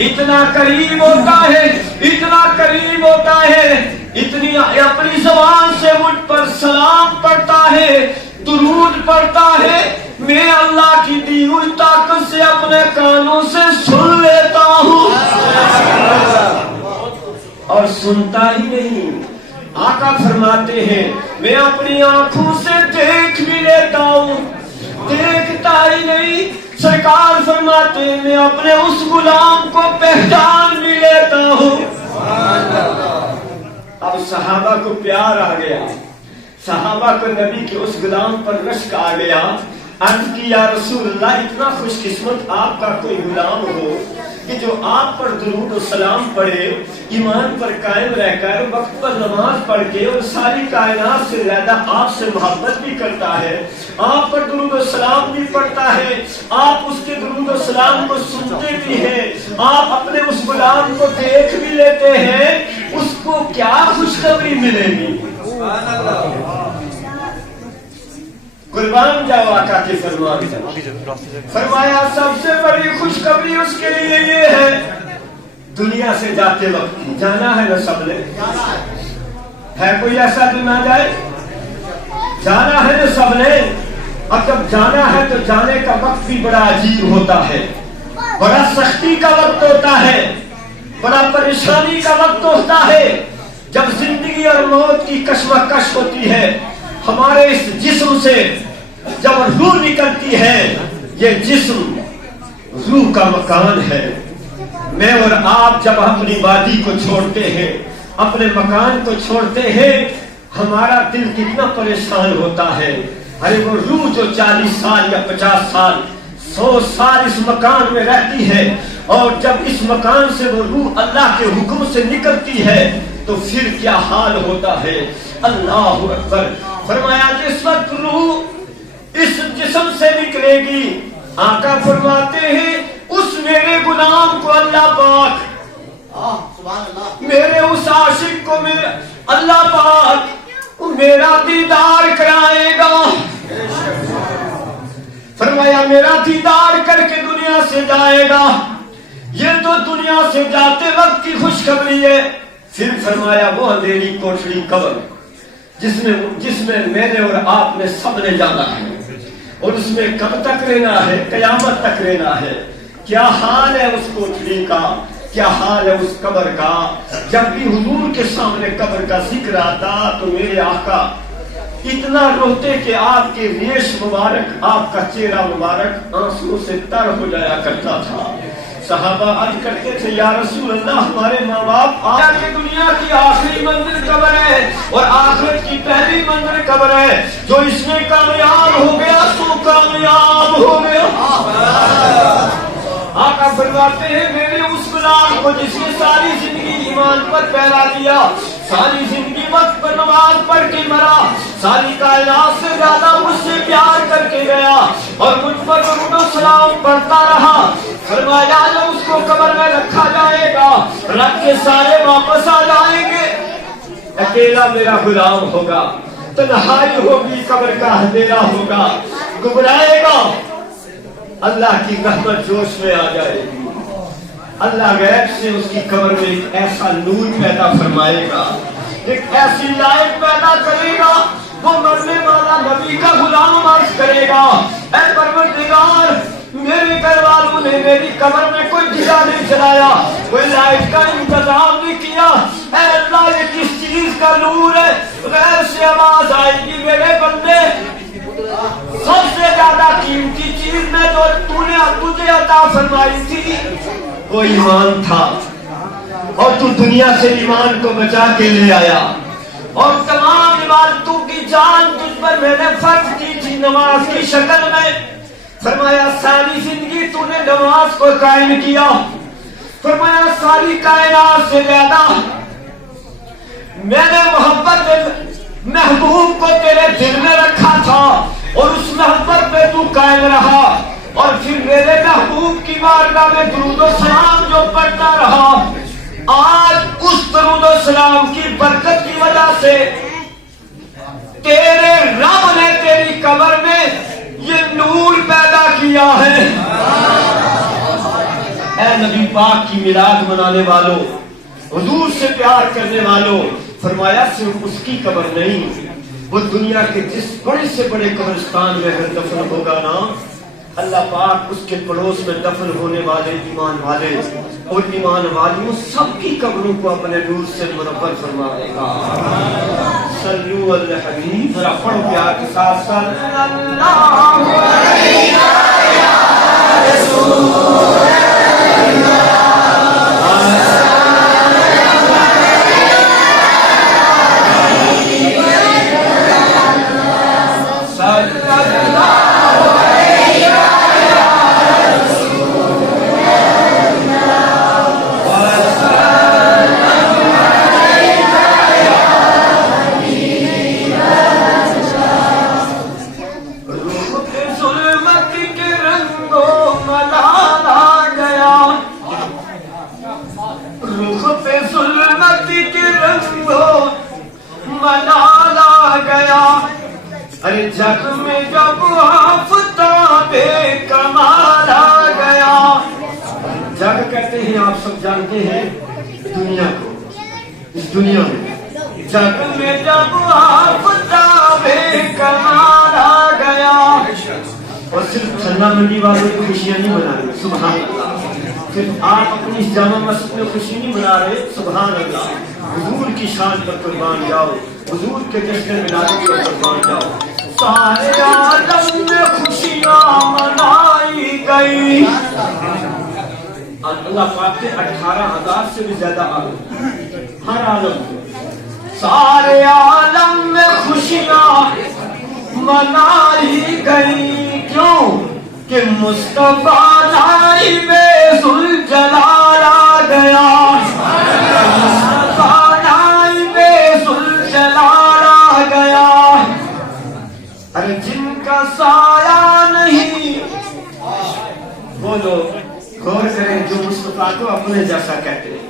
اتنا قریب ہوتا ہے، اتنا قریب ہوتا ہے، اتنی اپنی زبان سے مجھ پر سلام پڑھتا ہے، درود پڑھتا ہے، میں اللہ کی دی ہوئی طاقت سے اپنے کانوں سے سن لیتا ہوں اور سنتا ہی نہیں۔ آقا فرماتے ہیں میں اپنی آنکھوں سے دیکھ بھی لیتا ہوں، دیکھتا ہی نہیں۔ سرکار فرماتے ہیں میں اپنے اس غلام کو پہچان بھی لیتا ہوں۔ اب صحابہ کو پیار آ گیا، صحابہ کو نبی کے اس غلام پر رشک آ گیا۔ عرض کی یا رسول اللہ اتنا خوش قسمت آپ کا کوئی غلام ہو کہ جو آپ پر درود و سلام پڑھے، ایمان پر قائم رہ کر وقت پر نماز پڑھ کے اور ساری کائنات سے زیادہ آپ سے محبت بھی کرتا ہے، آپ پر درود و سلام بھی پڑھتا ہے، آپ اس کے درود و سلام کو سنتے بھی ہیں، آپ اپنے اس غلام کو دیکھ بھی لیتے ہیں، اس کو کیا خوشخبری ملے گی؟ قربان جاؤ آقا کے فرمان سے۔ فرمایا سب سے بڑی خوشخبری اس کے لیے یہ ہے، دنیا سے جاتے وقت جانا ہے نا سب نے، ہے کوئی ایسا جو نہ جائے؟ جانا ہے نا سب نے۔ اب جب جانا ہے تو جانے کا وقت بھی بڑا عجیب ہوتا ہے، بڑا سختی کا وقت ہوتا ہے، بڑا پریشانی کا وقت ہوتا ہے، جب زندگی اور موت کی کشمکش ہوتی ہے۔ ہمارے اس جسم سے جب روح نکلتی ہے، یہ جسم روح کا مکان ہے۔ میں اور آپ جب اپنی وادی کو چھوڑتے ہیں، اپنے مکان کو چھوڑتے ہیں، ہمارا دل کتنا پریشان ہوتا ہے۔ ارے وہ روح جو 40 سال یا 50 سال 100 سال اس مکان میں رہتی ہے، اور جب اس مکان سے وہ روح اللہ کے حکم سے نکلتی ہے تو پھر کیا حال ہوتا ہے۔ اللہ اکبر۔ فرمایا جس وقت روح اس جسم سے نکلے گی، آقا فرماتے ہیں اس میرے غلام کو اللہ پاک، میرے اس عاشق کو اللہ پاک میرا دیدار کرائے گا۔ فرمایا میرا دیدار کر کے دنیا سے جائے گا۔ یہ تو دنیا سے جاتے وقت کی خوشخبری ہے۔ پھر فرمایا وہ اندھیری کوٹڑی قبر جس میں میں نے اور آپ نے سب نے جانا ہے، اور اس میں کب تک رہنا ہے؟ قیامت تک رہنا ہے۔ کیا حال ہے اس کوٹڑی کا، کیا حال ہے اس قبر کا؟ جب بھی حضور کے سامنے قبر کا ذکر آتا تو میرے آقا اتنا روتے کہ آپ کے ریش مبارک، آپ کا چہرہ مبارک آنسو سے تر ہو جایا کرتا تھا۔ صحابہ عرض کرتے تھے یا رسول اللہ ہمارے ماں باپ آیا کہ دنیا کی آخری منزل قبر ہے اور آخرت کی پہلی منزل قبر ہے، جو اس میں کامیاب ہو گیا تو کامیاب ہو گیا۔ آقا فرماتے ہیں میرے اس غلام کو جس نے ساری زندگی ایمان پر پھیلا دیا، ساری زندگی وقت پر نماز پڑھ کے مرا، ساری کائنات سے زیادہ مجھ سے پیار کر کے گیا اور مجھ پر درود و سلام پڑھتا رہا۔ فرمایا جب اس کو قبر میں رکھا جائے گا، رکھ کے سارے واپس آ جائیں گے، اکیلا میرا غلام ہوگا، تنہائی ہوگی، قبر کا اندھیرا ہوگا، گھبرائے گا۔ اللہ کی رحمت جوش میں آ جائے گی، اللہ غیب سے اس کی قبر میں ایک ایسا نور پیدا فرمائے گا، ایک ایسی لائٹ پیدا کرے گا۔ وہ مرنے والا نبی کا غلام عرض کرے گا اے پروردگار میرے گھر والوں نے میری قبر میں کوئی دیا نہیں جلایا، کوئی لائٹ کا انتظام نہیں کیا، اے اللہ یہ کس چیز کا نور ہے؟ غیر سے آواز آئے گی میرے بندے سب سے زیادہ قیمتی چیز میں جو تجھے عطا فرمائی تھی وہ ایمان تھا، اور تو دنیا سے ایمان کو بچا کے لے آیا، اور تمام عبادتوں کی جان تجھ پر میں نے فرض کی تھی نماز کی شکل میں۔ فرمایا ساری زندگی تو نے نماز کو قائم کیا۔ فرمایا ساری کائنات سے زیادہ میں نے محبت محبوب کو تیرے دل میں رکھا تھا، اور اس محبت پہ تو قائم رہا، اور پھر میرے محبوب کی بارگاہ میں درود و سلام جو پڑھتا رہا، آج اس درود و سلام کی برکت کی وجہ سے تیرے رب نے تیری قبر میں یہ نور پیدا کیا ہے۔ اے نبی پاک کی میلاد منانے والوں، حضور سے پیار کرنے والوں، فرمایا صرف اس کی قبر نہیں، وہ دنیا کے جس بڑے سے بڑے قبرستان میں اگر دفن ہوگا نا، اللہ پاک اس کے پڑوس میں دفن ہونے والے ایمان والے اور ایمان والیوں سب کی قبروں کو اپنے نور سے منور فرمائے گا۔ صلو علی الحبیب، ذرا پڑھو پیار کے ساتھ صلی اللہ علیہ رسول ارے جگ میں جب آفتاب کمال آ گیا، جگ کہتے ہیں آپ سب جانتے ہیں دنیا کو، اس دنیا میں جگ میں جب آفتاب کمال آ گیا، اور صرف ٹھنڈا منڈی والوں کو خوشیاں نہیں منا رہے، سبحان اللہ، صرف آپ اپنی جامع مسجد میں خوشی نہیں منا رہے، سبحان اللہ، حضور کی شان پر قربان جاؤ، حضور کے جشن میلاد پر قربان جاؤ۔ سارے عالم میں خوشیاں منائی گئی، اللہ پاک کے 18,000 سے بھی زیادہ عالم، ہر عالم میں سارے عالم میں خوشیاں منائی گئی، کیوں کہ مصطفیٰ نائب ذوالجلال آ گیا، مصطفیٰ نائب ذوالجلال آ گیا، ارے جن کا سایہ نہیں وہ لوگ غور کریں جو مصطفیٰ کو اپنے جیسا کہتے ہیں۔